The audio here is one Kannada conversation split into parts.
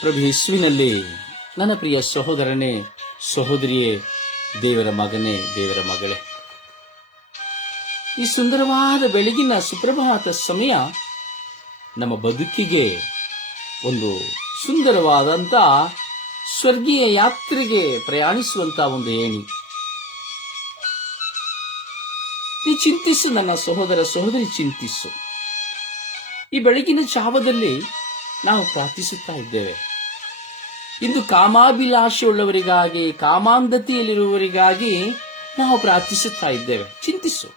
ಪ್ರಭು ನನ್ನ ಪ್ರಿಯ ಸಹೋದರನೇ, ಸಹೋದರಿಯೇ, ದೇವರ ಮಗನೇ, ದೇವರ ಮಗಳೇ. ಈ ಸುಂದರವಾದ ಬೆಳಗಿನ ಸುಪ್ರಭಾತ ಸಮಯ ನಮ್ಮ ಬದುಕಿಗೆ ಒಂದು ಸುಂದರವಾದಂಥ ಸ್ವರ್ಗೀಯ ಯಾತ್ರೆಗೆ ಪ್ರಯಾಣಿಸುವಂತ ಒಂದು ಏಣಿ. ನೀ ಚಿಂತಿಸು ನನ್ನ ಸಹೋದರ ಸಹೋದರಿ, ಚಿಂತಿಸು. ಈ ಬೆಳಗಿನ ಜಾವದಲ್ಲಿ ನಾವು ಪ್ರಾರ್ಥಿಸುತ್ತಾ ಇದ್ದೇವೆ. ಇಂದು ಕಾಮಾಭಿಲಾಷೆಯುಳ್ಳವರಿಗಾಗಿ ಕಾಮಾಂಧತೆಯಲ್ಲಿರುವವರಿಗಾಗಿ ನಾವು ಪ್ರಾರ್ಥಿಸುತ್ತಾ ಇದ್ದೇವೆ. ಚಿಂತಿಸು.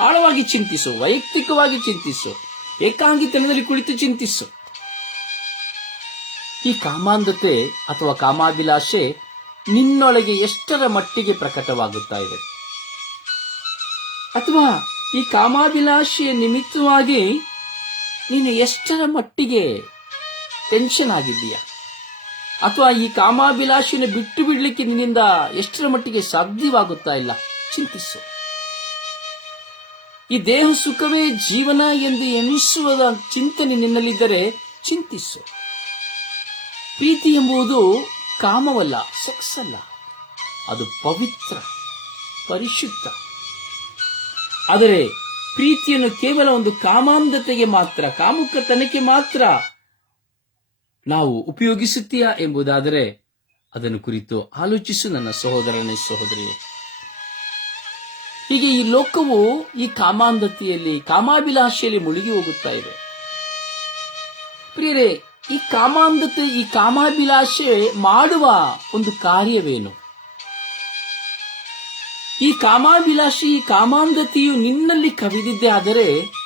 ಆಳವಾಗಿ ಚಿಂತಿಸು. ವೈಯಕ್ತಿಕವಾಗಿ ಚಿಂತಿಸು. ಏಕಾಂಗಿತನದಲ್ಲಿ ಕುಳಿತು ಚಿಂತಿಸು. ಈ ಕಾಮಾಂಧತೆ ಅಥವಾ ಕಾಮಾಭಿಲಾಷೆ ನಿನ್ನೊಳಗೆ ಎಷ್ಟರ ಮಟ್ಟಿಗೆ ಪ್ರಕಟವಾಗುತ್ತಾ ಇದೆ? ಅಥವಾ ಈ ಕಾಮಾಭಿಲಾಷೆಯ ನಿಮಿತ್ತವಾಗಿ ನೀನು ಎಷ್ಟರ ಮಟ್ಟಿಗೆ ಟೆನ್ಷನ್ ಆಗಿದ್ದೀಯಾ? ಅಥವಾ ಈ ಕಾಮಾಭಿಲಾಷೆಯನ್ನು ಬಿಟ್ಟು ಬಿಡಲಿಕ್ಕೆ ನಿನ್ನಿಂದ ಎಷ್ಟರ ಮಟ್ಟಿಗೆ ಸಾಧ್ಯವಾಗುತ್ತಾ ಇಲ್ಲ? ಚಿಂತಿಸು. ಈ ದೇಹ ಸುಖವೇ ಜೀವನ ಎಂದು ಎನಿಸುವ ಚಿಂತನೆ ನಿನ್ನಲ್ಲಿದ್ದರೆ ಚಿಂತಿಸು. ಪ್ರೀತಿ ಎಂಬುದು ಕಾಮವಲ್ಲ ಸೆಕ್ಸ್ ಅಲ್ಲ ಅದು ಪವಿತ್ರ, ಪರಿಶುದ್ಧ. ಆದರೆ ಪ್ರೀತಿಯನ್ನು ಕೇವಲ ಒಂದು ಕಾಮಾಂಧತೆಗೆ ಮಾತ್ರ, ಕಾಮುಕತನಕ್ಕೆ ಮಾತ್ರ ನಾವು ಉಪಯೋಗಿಸುತ್ತೀಯಾ ಎಂಬುದಾದರೆ ಅದನ್ನು ಕುರಿತು ಆಲೋಚಿಸು ನನ್ನ ಸಹೋದರನೇ ಸಹೋದರಿಯು. ಹೀಗೆ ಈ ಲೋಕವು ಈ ಕಾಮಾಂಧತೆಯಲ್ಲಿ ಕಾಮಾಭಿಲಾಷೆಯಲ್ಲಿ ಮುಳುಗಿ ಹೋಗುತ್ತಾ ಇದೆ. ಪ್ರಿಯರೇ, ಈ ಕಾಮಾಂಧತೆ ಈ ಕಾಮಾಭಿಲಾಷೆ ಮಾಡುವ ಒಂದು ಕಾರ್ಯವೇನು? ಈ ಕಾಮಾಭಿಲಾಷೆ, ಈ ಕಾಮಾಂಧತೆಯು ನಿನ್ನಲ್ಲಿ ಕವಿದಿದ್ದೇ ಆದರೆ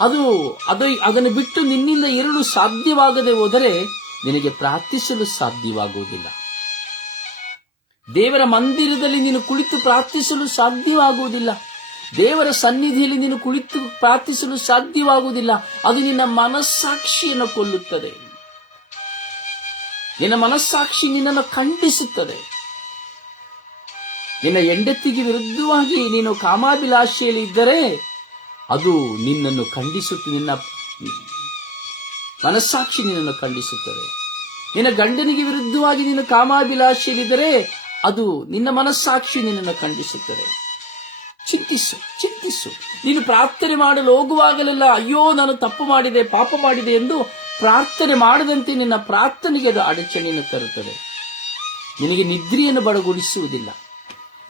ಅದು ಅದು, ಅದನ್ನು ಬಿಟ್ಟು ನಿನ್ನಿಂದ ಇರಲು ಸಾಧ್ಯವಾಗದೆ ಹೋದರೆ ನಿನಗೆ ಪ್ರಾರ್ಥಿಸಲು ಸಾಧ್ಯವಾಗುವುದಿಲ್ಲ. ದೇವರ ಮಂದಿರದಲ್ಲಿ ನೀನು ಕುಳಿತು ಪ್ರಾರ್ಥಿಸಲು ಸಾಧ್ಯವಾಗುವುದಿಲ್ಲ. ದೇವರ ಸನ್ನಿಧಿಯಲ್ಲಿ ನೀನು ಕುಳಿತು ಪ್ರಾರ್ಥಿಸಲು ಸಾಧ್ಯವಾಗುವುದಿಲ್ಲ. ಅದು ನಿನ್ನ ಮನಸ್ಸಾಕ್ಷಿಯನ್ನು ಕೊಲ್ಲುತ್ತದೆ. ನಿನ್ನ ಮನಸ್ಸಾಕ್ಷಿ ನಿನ್ನನ್ನು ಖಂಡಿಸುತ್ತದೆ. ನಿನ್ನ ಹೆಂಡತಿಗೆ ವಿರುದ್ಧವಾಗಿ ನೀನು ಕಾಮಾಭಿಲಾಷೆಯಲ್ಲಿ ಇದ್ದರೆ ಅದು ನಿನ್ನನ್ನು ಖಂಡಿಸುತ್ತೆ, ನಿನ್ನ ಮನಸ್ಸಾಕ್ಷಿ ನಿನ್ನನ್ನು ಖಂಡಿಸುತ್ತದೆ. ನಿನ್ನ ಗಂಡನಿಗೆ ವಿರುದ್ಧವಾಗಿ ನಿನ್ನ ಕಾಮಾಭಿಲಾಷೆಯಲ್ಲಿದ್ದರೆ ಅದು ನಿನ್ನ ಮನಸ್ಸಾಕ್ಷಿ ನಿನ್ನನ್ನು ಖಂಡಿಸುತ್ತದೆ. ಚಿಂತಿಸು ಚಿಂತಿಸು. ನೀನು ಪ್ರಾರ್ಥನೆ ಮಾಡಲು ಹೋಗುವಾಗಲೆಲ್ಲ, ಅಯ್ಯೋ, ನಾನು ತಪ್ಪು ಮಾಡಿದೆ, ಪಾಪ ಮಾಡಿದೆ ಎಂದು ಪ್ರಾರ್ಥನೆ ಮಾಡದಂತೆ ನಿನ್ನ ಪ್ರಾರ್ಥನೆಗೆ ಅದು ಅಡಚಣೆಯನ್ನು ತರುತ್ತದೆ. ನಿನಗೆ ನಿದ್ರೆಯನ್ನು ಬಡಗೊಳಿಸುವುದಿಲ್ಲ.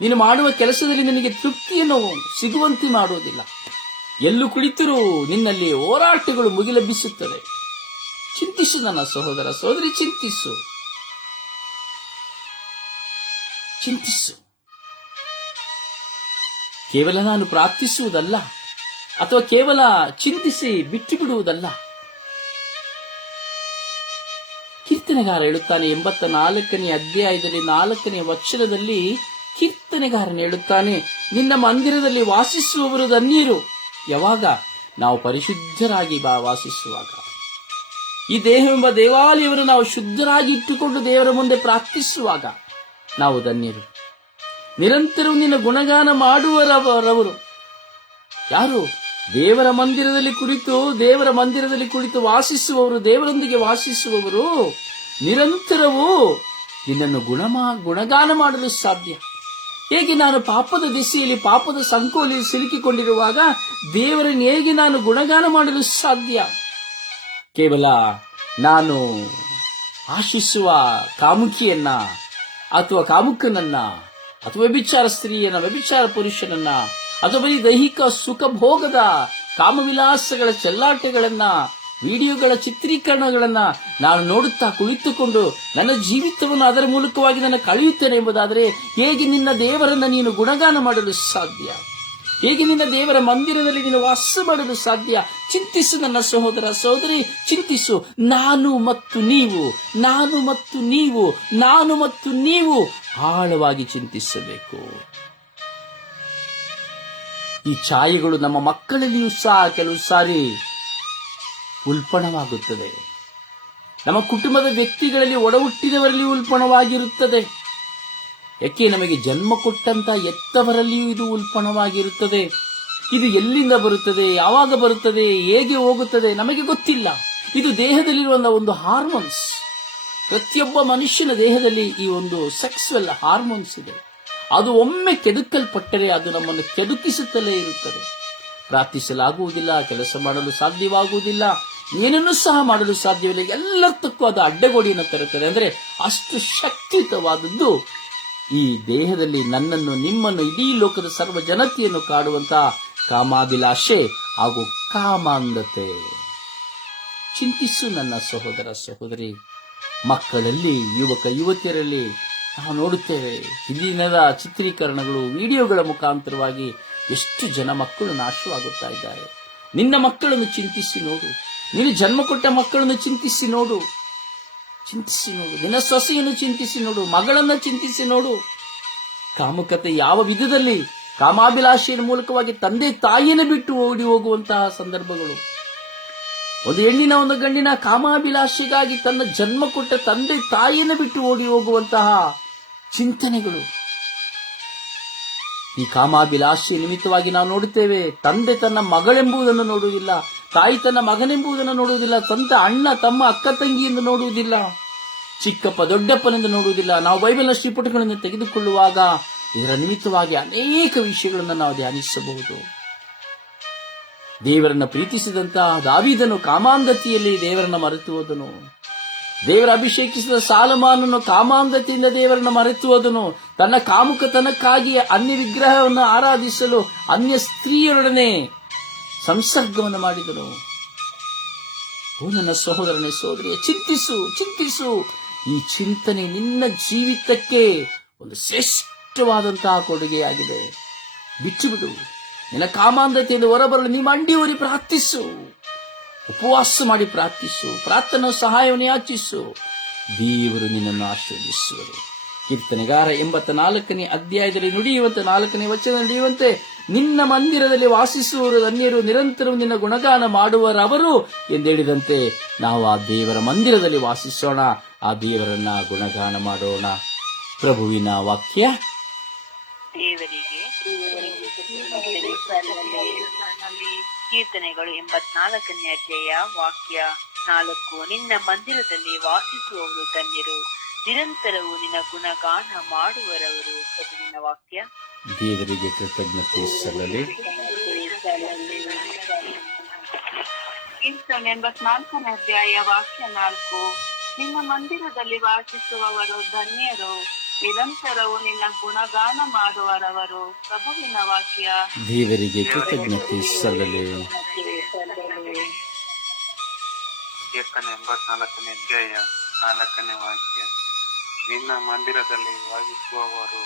ನೀನು ಮಾಡುವ ಕೆಲಸದಲ್ಲಿ ನಿನಗೆ ತೃಪ್ತಿಯನ್ನು ಸಿಗುವಂತೆ ಮಾಡುವುದಿಲ್ಲ. ಎಲ್ಲೂ ಕುಳಿತರೂ, ನಿನ್ನಲ್ಲಿ ಹೋರಾಟಗಳು ಮುಗಿಲಬ್ಬಿಸುತ್ತದೆ ಚಿಂತಿಸು ನನ್ನ ಸಹೋದರ ಸಹೋದರಿ, ಚಿಂತಿಸು. ಚಿಂತಿಸು. ಕೇವಲ ನಾನು ಪ್ರಾರ್ಥಿಸುವುದಲ್ಲ, ಅಥವಾ ಕೇವಲ ಚಿಂತಿಸಿ ಬಿಟ್ಟು ಬಿಡುವುದಲ್ಲ ಕೀರ್ತನೆಗಾರ ಹೇಳುತ್ತಾನೆ, ಎಂಬತ್ತ ನಾಲ್ಕನೇ ಅಧ್ಯಾಯದಲ್ಲಿ, ನಾಲ್ಕನೇ ವಕ್ಷರದಲ್ಲಿ ಕೀರ್ತನೆಗಾರನ ಹೇಳುತ್ತಾನೆ, ನಿನ್ನ ಮಂದಿರದಲ್ಲಿ ವಾಸಿಸುವವರು ಧನ್ಯರು. ಯಾವಾಗ ನಾವು ಪರಿಶುದ್ಧರಾಗಿ ಬಾ ವಾಸಿಸುವಾಗ. ಈ ದೇಹವೆಂಬ ದೇವಾಲಯವನ್ನು ನಾವು ಶುದ್ಧರಾಗಿ ಇಟ್ಟುಕೊಂಡು ದೇವರ ಮುಂದೆ ಪ್ರಾರ್ಥಿಸುವಾಗ ನಾವು ಧನ್ಯರು. ನಿರಂತರವೂ ನಿನ್ನ ಗುಣಗಾನ ಮಾಡುವರವರವರು ಯಾರು? ದೇವರ ಮಂದಿರದಲ್ಲಿ ಕುಳಿತು, ದೇವರ ಮಂದಿರದಲ್ಲಿ ಕುಳಿತು ವಾಸಿಸುವವರು, ದೇವರೊಂದಿಗೆ ವಾಸಿಸುವವರು ನಿರಂತರವೂ ನಿನ್ನನ್ನು ಗುಣಮಾ, ಗುಣಗಾನ ಮಾಡಲು ಸಾಧ್ಯ. ಹೇಗೆ ನಾನು ಪಾಪದ ದಿಸೆಯಲ್ಲಿ, ಪಾಪದ ಸಂಕೋಲಿ ಸಿಲುಕಿಕೊಂಡಿರುವಾಗ ದೇವರನ್ನು ಹೇಗೆ ನಾನು ಗುಣಗಾನ ಮಾಡಲು ಸಾಧ್ಯ? ಕೇವಲ ನಾನು ಆಶಿಸುವ ಕಾಮುಕಿಯನ್ನ ಅಥವಾ ಕಾಮುಕನನ್ನ ಅಥವಾ ವ್ಯಭಿಚಾರ ಸ್ತ್ರೀಯನ್ನ, ವ್ಯಭಿಚಾರ ಪುರುಷನನ್ನ ಅಥವಾ ಬರೀ ದೈಹಿಕ ಸುಖ ಭೋಗದ ಕಾಮವಿಲಾಸಗಳ ಚೆಲ್ಲಾಟಗಳನ್ನ ವಿಡಿಯೋಗಳ ಚಿತ್ರೀಕರಣಗಳನ್ನ ನಾನು ನೋಡುತ್ತಾ ಕುಳಿತುಕೊಂಡು ನನ್ನ ಜೀವಿತವನ್ನು ಅದರ ಮೂಲಕವಾಗಿ ನಾನು ಕಳೆಯುತ್ತೇನೆ ಎಂಬುದಾದರೆ ಹೇಗೆ ನಿನ್ನ ದೇವರನ್ನ ನೀನು ಗುಣಗಾನ ಮಾಡಲು ಸಾಧ್ಯ? ಹೇಗೆ ನಿನ್ನ ದೇವರ ಮಂದಿರದಲ್ಲಿ ನೀನು ವಾಸ ಮಾಡಲು ಸಾಧ್ಯ? ಚಿಂತಿಸು ನನ್ನ ಸಹೋದರ ಸಹೋದರಿ, ಚಿಂತಿಸು. ನಾನು ಮತ್ತು ನೀವು, ನಾನು ಮತ್ತು ನೀವು, ನಾನು ಮತ್ತು ನೀವು ಆಳವಾಗಿ ಚಿಂತಿಸಬೇಕು. ಈ ಛಾಯೆಗಳು ನಮ್ಮ ಮಕ್ಕಳಲ್ಲಿಯೂ ಸಹ ಕೆಲವು ಸಾರಿ ಉಲ್ಪಣವಾಗುತ್ತದೆ. ನಮ್ಮ ಕುಟುಂಬದ ವ್ಯಕ್ತಿಗಳಲ್ಲಿ ಒಡಹುಟ್ಟಿದವರಲ್ಲಿ ಉಲ್ಪಣವಾಗಿರುತ್ತದೆ. ಯಾಕೆ ನಮಗೆ ಜನ್ಮ ಕೊಟ್ಟಂತ ಎತ್ತವರಲ್ಲಿಯೂ ಇದು ಉಲ್ಪಣವಾಗಿರುತ್ತದೆ. ಇದು ಎಲ್ಲಿಂದ ಬರುತ್ತದೆ, ಯಾವಾಗ ಬರುತ್ತದೆ, ಹೇಗೆ ಹೋಗುತ್ತದೆ ನಮಗೆ ಗೊತ್ತಿಲ್ಲ. ಇದು ದೇಹದಲ್ಲಿರುವ ಒಂದು ಹಾರ್ಮೋನ್ಸ್. ಪ್ರತಿಯೊಬ್ಬ ಮನುಷ್ಯನ ದೇಹದಲ್ಲಿ ಈ ಒಂದು ಸೆಕ್ಸುವಲ್ ಹಾರ್ಮೋನ್ಸ್ ಇದೆ. ಅದು ಒಮ್ಮೆ ಕೆಡುಕಲ್ಪಟ್ಟರೆ ಅದು ನಮ್ಮನ್ನು ಕೆಡುಕಿಸುತ್ತಲೇ ಇರುತ್ತದೆ. ಪ್ರಾರ್ಥಿಸಲಾಗುವುದಿಲ್ಲ, ಕೆಲಸ ಮಾಡಲು ಸಾಧ್ಯವಾಗುವುದಿಲ್ಲ. ಏನನ್ನೂ ಸಹ ಮಾಡಲು ಸಾಧ್ಯವಿಲ್ಲ. ಎಲ್ಲರ್ತಕ್ಕೂ ಅದು ಅಡ್ಡಗೋಡಿಯನ್ನು ತರುತ್ತದೆ. ಅಂದರೆ ಅಷ್ಟು ಶಕ್ತಿಯುತವಾದದ್ದು ಈ ದೇಹದಲ್ಲಿ ನನ್ನನ್ನು, ನಿಮ್ಮನ್ನು, ಇಡೀ ಲೋಕದ ಸರ್ವ ಜನತೆಯನ್ನು ಕಾಡುವಂತಹ ಕಾಮಾಭಿಲಾಷೆ ಹಾಗೂ ಕಾಮಾಂಧತೆ. ಚಿಂತಿಸು ನನ್ನ ಸಹೋದರ ಸಹೋದರಿ. ಮಕ್ಕಳಲ್ಲಿ, ಯುವಕ ಯುವತಿಯರಲ್ಲಿ ನಾವು ನೋಡುತ್ತೇವೆ ಇಲ್ಲಿನದ ಚಿತ್ರೀಕರಣಗಳು, ವಿಡಿಯೋಗಳ ಮುಖಾಂತರವಾಗಿ ಎಷ್ಟು ಜನ ಮಕ್ಕಳು ನಾಶವಾಗುತ್ತಾ ಇದ್ದಾರೆ. ನಿನ್ನ ಮಕ್ಕಳನ್ನು ಚಿಂತಿಸಿ ನೋಡು. ನೀನು ಜನ್ಮ ಕೊಟ್ಟ ಮಕ್ಕಳನ್ನು ಚಿಂತಿಸಿ ನೋಡು. ಚಿಂತಿಸಿ ನೋಡು. ನಿನ್ನ ಸೊಸೆಯನ್ನು ಚಿಂತಿಸಿ ನೋಡು. ಮಗಳನ್ನ ಚಿಂತಿಸಿ ನೋಡು. ಕಾಮುಕತೆ ಯಾವ ವಿಧದಲ್ಲಿ ಕಾಮಾಭಿಲಾಷೆಯ ಮೂಲಕವಾಗಿ ತಂದೆ ತಾಯಿಯನ್ನು ಬಿಟ್ಟು ಓಡಿ ಹೋಗುವಂತಹ ಸಂದರ್ಭಗಳು. ಒಂದು ಹೆಣ್ಣಿನ ಒಂದು ಗಂಡಿನ ಕಾಮಾಭಿಲಾಷೆಗಾಗಿ ತನ್ನ ಜನ್ಮ ಕೊಟ್ಟ ತಂದೆ ತಾಯಿಯನ್ನು ಬಿಟ್ಟು ಓಡಿ ಹೋಗುವಂತಹ ಚಿಂತನೆಗಳು. ಈ ಕಾಮಾಭಿಲಾಷೆ ನಿಮಿತ್ತವಾಗಿ ನಾವು ನೋಡುತ್ತೇವೆ, ತಂದೆ ತನ್ನ ಮಗಳೆಂಬುದನ್ನು ನೋಡುವುದಿಲ್ಲ. ತಾಯಿ ತನ್ನ ಮಗನೆಂಬುದನ್ನು ನೋಡುವುದಿಲ್ಲ, ತಂದೆ ಅಣ್ಣ ತಮ್ಮ ಅಕ್ಕ ತಂಗಿಯನ್ನು ನೋಡುವುದಿಲ್ಲ, ಚಿಕ್ಕಪ್ಪ ದೊಡ್ಡಪ್ಪನಿಂದ ನೋಡುವುದಿಲ್ಲ. ನಾವು ಬೈಬಲ್ನ ಶ್ರೀಪುಟಗಳನ್ನು ತೆಗೆದುಕೊಳ್ಳುವಾಗ ಇದರ ನಿಮಿತ್ತವಾಗಿ ಅನೇಕ ವಿಷಯಗಳನ್ನು ನಾವು ಧ್ಯಾನಿಸಬಹುದು. ದೇವರನ್ನು ಪ್ರೀತಿಸಿದಂತಹ ದಾವಿದನು ಕಾಮಾಂಧತಿಯಲ್ಲಿ ದೇವರನ್ನು ಮರೆತು ಹೋದನು. ದೇವರ ಅಭಿಷೇಕಿಸಿದ ಸಾಲಮಾನನು ಕಾಮಾಂಧತೆಯಿಂದ ದೇವರನ್ನು ಮರೆತು ಹೋದನು. ತನ್ನ ಕಾಮುಕತನಕ್ಕಾಗಿ ಅನ್ಯ ವಿಗ್ರಹವನ್ನು ಆರಾಧಿಸಲು ಅನ್ಯ ಸ್ತ್ರೀಯರೊಡನೆ ಸಂಸರ್ಗವನ್ನು ಮಾಡಿದರು. ಓ, ನನ್ನ ಸಹೋದರನ ಸಹೋದರಿಯ, ಚಿಂತಿಸು ಚಿಂತಿಸು. ಈ ಚಿಂತನೆ ನಿನ್ನ ಜೀವಿತಕ್ಕೆ ಒಂದು ಶ್ರೇಷ್ಠವಾದಂತಹ ಕೊಡುಗೆಯಾಗಿದೆ. ಬಿಟ್ಟು ಬಿಡು. ನಿನ್ನ ಕಾಮಾಂಧತೆಯಿಂದ ಹೊರಬರಲು ನಿಮ್ಮ ಅಂಡಿಯೂರಿ ಪ್ರಾರ್ಥಿಸು. ಉಪವಾಸ ಮಾಡಿ ಪ್ರಾರ್ಥಿಸು. ಪ್ರಾರ್ಥನಾ ಸಹಾಯವನ್ನು ಯಾಚಿಸು. ದೇವರು ನಿನ್ನನ್ನು ಆಶೀರ್ವದಿಸುವರು. ಕೀರ್ತನೆಗಾರ ಎಂಬತ್ತ ನಾಲ್ಕನೇ ಅಧ್ಯಾಯದಲ್ಲಿ ನುಡಿಯುವಂತೆ, ನಾಲ್ಕನೇ ವಚನ ನುಡಿಯುವಂತೆ, ನಿನ್ನ ಮಂದಿರದಲ್ಲಿ ವಾಸಿಸುವರು ಅನ್ಯರು ನಿರಂತರ ನಿನ್ನ ಗುಣಗಾನ ಮಾಡುವರವರು ಎಂದೇಳಿದಂತೆ ನಾವು ಆ ದೇವರ ಮಂದಿರದಲ್ಲಿ ವಾಸಿಸೋಣ, ಆ ದೇವರನ್ನ ಗುಣಗಾನ ಮಾಡೋಣ. ಪ್ರಭುವಿನ ವಾಕ್ಯ? ಕೀರ್ತನೆಗಳು ಎಂಬತ್ನಾಲ್ಕನೇ ಅಧ್ಯಾಯ ವಾಕ್ಯ ನಾಲ್ಕು. ನಿನ್ನ ಮಂದಿರದಲ್ಲಿ ವಾಸಿಸುವವರು ಧನ್ಯರು. ನಿರಂತರವು ನಿನ್ನ ಗುಣಗಾನ ಮಾಡುವರವರು ಪ್ರತಿದಿನ ವಾಕ್ಯ. ದೇವರಿಗೆ ಕೃತಜ್ಞತೆ ಸಲ್ಲಲಿ. ಕೀರ್ತನೆ ಎಂಬತ್ನಾಲ್ಕನೇ ಅಧ್ಯಾಯ ವಾಕ್ಯ ನಾಲ್ಕು. ನಿನ್ನ ಮಂದಿರದಲ್ಲಿ ವಾಸಿಸುವವರು ಧನ್ಯರು. ನಿರಂತರವು ನಿನ್ನ ಗುಣಗಾನ ಮಾಡುವರವರು ಪ್ರಭುವಿನ ವಾಕ್ಯ. ದೇವರಿಗೆ ಕೃತಜ್ಞತೆ ಸಲ್ಲಲಿ. ಕೀರ್ತನೆ ಎಂಬತ್ನಾಲ್ಕನೇ ಅಧ್ಯಾಯ ನಾಲ್ಕನೇ ವಾಕ್ಯ. ನಿನ್ನ ಮಂದಿರದಲ್ಲಿ ವಾಸಿಸುವವರು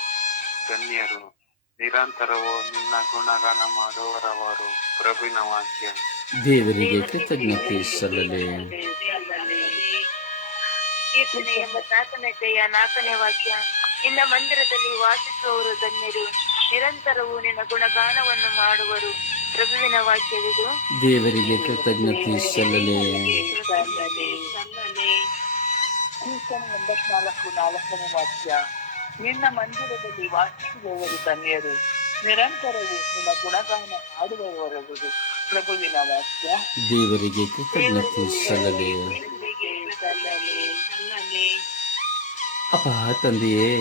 ಧನ್ಯರು. ನಿರಂತರವು ನಿನ್ನ ಗುಣಗಾನ ಮಾಡುವರವರು ಪ್ರಭುವಿನ ವಾಕ್ಯ. ದೇವರಿಗೆ ಕೃತಜ್ಞತೆ ಸಲ್ಲಲಿ. ಕೀರ್ತನೆ ಎಂಬತ್ನಾಲ್ಕನೇ ಕೈಯ ನಾಲ್ಕನೇ ವಾಕ್ಯ. ನಿನ್ನ ಮಂದಿರದಲ್ಲಿ ವಾಸಿಸುವವರು ಧನ್ಯರು. ನಿರಂತರವು ನಿನ್ನ ಗುಣಗಾನವನ್ನು ಮಾಡುವರು. ಪ್ರಭುವಿನ ವಾಕ್ಯವಿದು. ದೇವರಿಗೆ ಕೃತಜ್ಞತೆ ಸಲ್ಲಲಿ. ಕೀರ್ತನೆ ಎಂಬತ್ನಾಲ್ಕು ನಾಲ್ಕನೇ ವಾಕ್ಯ. ನಿನ್ನ ಮಂದಿರದಲ್ಲಿ ವಾಸಿಸುವವರು ಧನ್ಯರು. ನಿರಂತರವು ನಿಮ್ಮ ಗುಣಗಾನ ಮಾಡುವವರವರು ಪ್ರಭುವಿನ ವಾಕ್ಯ. ದೇವರಿಗೆ ಕೃತಜ್ಞತೆ ಸಲ್ಲಲಿ. ಅಪ್ಪ ತಂದೆಯೇ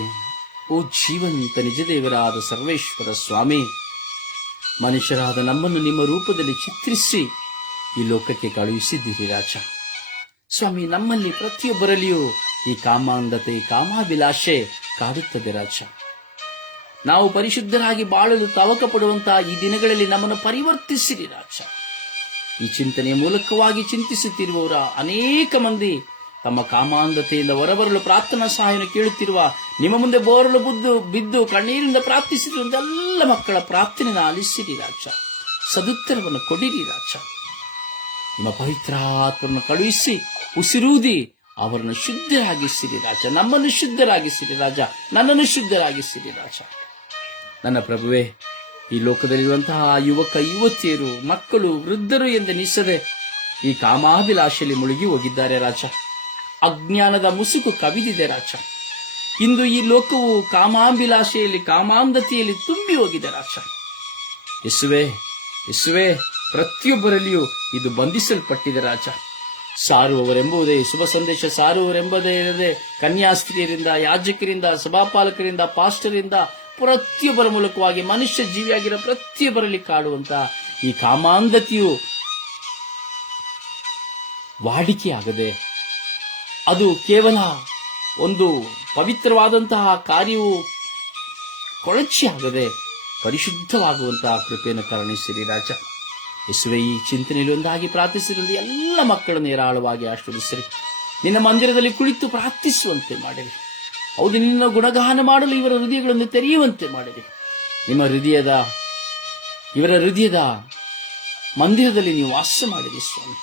ಓ ಜೀವಂತ ನಿಜ ದೇವರಾದ ಸರ್ವೇಶ್ವರ ಸ್ವಾಮಿ ಮನುಷ್ಯರಾದ ನಮ್ಮನ್ನು ನಿಮ್ಮ ರೂಪದಲ್ಲಿ ಚಿತ್ರಿಸಿ ಈ ಲೋಕಕ್ಕೆ ಕಳುಹಿಸಿದ್ದೀರಿ ರಾಜ. ಸ್ವಾಮಿ, ನಮ್ಮಲ್ಲಿ ಪ್ರತಿಯೊಬ್ಬರಲ್ಲಿಯೂ ಈ ಕಾಮಾಂಧತೆ, ಕಾಮಾಭಿಲಾಷೆ ಕಾಡುತ್ತದೆ ರಾಜ. ನಾವು ಪರಿಶುದ್ಧರಾಗಿ ಬಾಳಲು ತವಕ ಪಡುವಂತಹ ಈ ದಿನಗಳಲ್ಲಿ ನಮ್ಮನ್ನು ಪರಿವರ್ತಿಸಿರಿ ರಾಜ. ಈ ಚಿಂತನೆಯ ಮೂಲಕವಾಗಿ ಚಿಂತಿಸುತ್ತಿರುವವರ ಅನೇಕ ಮಂದಿ ತಮ್ಮ ಕಾಮಾಂಧತೆಯಿಂದ ಹೊರಬರಲು ಪ್ರಾರ್ಥನಾ ಸಹಾಯವನ್ನು ಕೇಳುತ್ತಿರುವ, ನಿಮ್ಮ ಮುಂದೆ ಬೋರಲು ಬುದ್ದು, ಬಿದ್ದು ಕಣ್ಣೀರಿಂದ ಪ್ರಾರ್ಥಿಸಿರುವಂತ ಎಲ್ಲ ಮಕ್ಕಳ ಪ್ರಾರ್ಥನೆಯನ್ನು ಆಲಿಸಿರಿ ರಾಜ. ಸದುತ್ತರವನ್ನು ಕೊಡಿರಿ ರಾಜ. ನಿಮ್ಮ ಪವಿತ್ರಾತ್ಮವನ್ನು ಕಳುಹಿಸಿ ಉಸಿರೂದಿ, ಅವರನ್ನು ಶುದ್ಧರಾಗಿಸಿರಿ ರಾಜ. ನಮ್ಮನ್ನು ಶುದ್ಧರಾಗಿಸಿರಿ ರಾಜ. ನನ್ನನ್ನು ಶುದ್ಧರಾಗಿಸಿರಿ ರಾಜ. ನನ್ನ ಪ್ರಭುವೆ, ಈ ಲೋಕದಲ್ಲಿರುವಂತಹ ಯುವಕ, ಯುವತಿಯರು, ಮಕ್ಕಳು, ವೃದ್ಧರು ಎಂದೆನಿಸದೆ ಈ ಕಾಮಾಭಿಲಾಷೆಯಲ್ಲಿ ಮುಳುಗಿ ಹೋಗಿದ್ದಾರೆ ರಾಜ. ಅಜ್ಞಾನದ ಮುಸುಕು ಕವಿದಿದೆ ರಾಜ. ಇಂದು ಈ ಲೋಕವು ಕಾಮಾಭಿಲಾಷೆಯಲ್ಲಿ, ಕಾಮಾಂಧತೆಯಲ್ಲಿ ತುಂಬಿ ಹೋಗಿದೆ ರಾಜ. ಯಸುವೆ ಯಸುವೆ, ಪ್ರತಿಯೊಬ್ಬರಲ್ಲಿಯೂ ಇದು ಬಂಧಿಸಲ್ಪಟ್ಟಿದೆ ರಾಜ. ಸಾರುವವರೆಂಬುದೇ ಶುಭ ಸಂದೇಶ ಸಾರುವವರೆಂಬುದೇ ಇರದೆ ಕನ್ಯಾಸ್ತ್ರೀಯರಿಂದ, ಯಾಜಕರಿಂದ, ಸಭಾಪಾಲಕರಿಂದ, ಪಾಸ್ಟರಿಂದ ಪ್ರತಿಯೊಬ್ಬರ ಮೂಲಕವಾಗಿ ಮನುಷ್ಯ ಜೀವಿಯಾಗಿರೋ ಪ್ರತಿಯೊಬ್ಬರಲ್ಲಿ ಕಾಡುವಂತ ಈ ಕಾಮಾಂಧತೆಯು ವಾಡಿಕೆಯಾಗದೆ ಅದು ಕೇವಲ ಒಂದು ಪವಿತ್ರವಾದಂತಹ ಕಾರ್ಯವು ಕೊಳಚೆಯಾಗದೆ ಪರಿಶುದ್ಧವಾಗುವಂತಹ ಕೃಪೆಯನ್ನು ಕರುಣಿಸಿರಿ ರಾಜ. ಯೇಸುವೆ, ಈ ಚಿಂತನೆಯಲ್ಲಿ ಒಂದಾಗಿ ಪ್ರಾರ್ಥಿಸಿರುವ ಎಲ್ಲ ಮಕ್ಕಳನ್ನು ಏರಾಳವಾಗಿ ಆಶೀರ್ವದಿಸಿರಿ. ನಿನ್ನ ಮಂದಿರದಲ್ಲಿ ಕುಳಿತು ಪ್ರಾರ್ಥಿಸುವಂತೆ ಮಾಡಿರಿ. ಹೌದು, ನಿನ್ನ ಗುಣಗಾನ ಮಾಡಲು ಇವರ ಹೃದಯಗಳನ್ನು ತೆರೆಯುವಂತೆ ಮಾಡಿರಿ. ನಿಮ್ಮ ಹೃದಯದ, ಇವರ ಹೃದಯದ ಮಂದಿರದಲ್ಲಿ ನೀವು ವಾಸ ಮಾಡಿರಿ ಸ್ವಾಮಿ.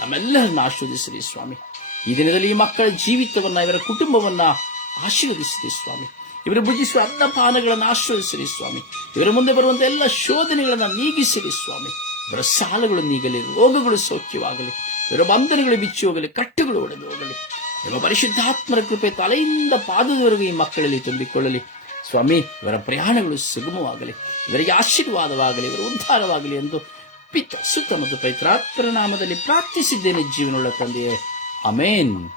ನಮ್ಮೆಲ್ಲರನ್ನು ಆಶೀರ್ವದಿಸಿರಿ ಸ್ವಾಮಿ. ಈ ದಿನದಲ್ಲಿ ಈ ಮಕ್ಕಳ ಜೀವಿತವನ್ನು, ಇವರ ಕುಟುಂಬವನ್ನ ಆಶೀರ್ವದಿಸಿರಿ ಸ್ವಾಮಿ. ಇವರು ಭುಜಿಸುವ ಅನ್ನಪಾನಗಳನ್ನು ಆಶ್ರಯಿಸಿರಿ ಸ್ವಾಮಿ. ಇವರ ಮುಂದೆ ಬರುವಂತಹ ಎಲ್ಲ ಶೋಧನೆಗಳನ್ನು ನೀಗಿಸಿರಿ ಸ್ವಾಮಿ. ಇವರ ಸಾಲಗಳು ನೀಗಲಿ ರೋಗಗಳು ಸೌಖ್ಯವಾಗಲಿ, ಅದರ ಬಂಧನಗಳು ಬಿಚ್ಚಿ ಹೋಗಲಿ, ಕಟ್ಟುಗಳು ಒಡೆದು ಹೋಗಲಿ. ನಿಮ್ಮ ಪರಿಶುದ್ಧಾತ್ಮರ ಕೃಪೆ ತಲೆಯಿಂದ ಪಾದದವರೆಗೂ ಈ ಮಕ್ಕಳಲ್ಲಿ ತುಂಬಿಕೊಳ್ಳಲಿ. ಸ್ವಾಮಿ, ಇವರ ಪ್ರಯಾಣಗಳು ಸುಗಮವಾಗಲಿ ಇವರಿಗೆ ಆಶೀರ್ವಾದವಾಗಲಿ, ಇವರ ಉದ್ಧಾರವಾಗಲಿ ಎಂದು ಪಿತ್ತ ಸುತ್ತ ಮತ್ತು ಪೈತ್ರಾತ್ಮರ ನಾಮದಲ್ಲಿ ಪ್ರಾರ್ಥಿಸಿದ್ದೇನೆ, ಜೀವನೊಳ್ಳ ತಂದೆಯೇ. ಅಮೇನ್.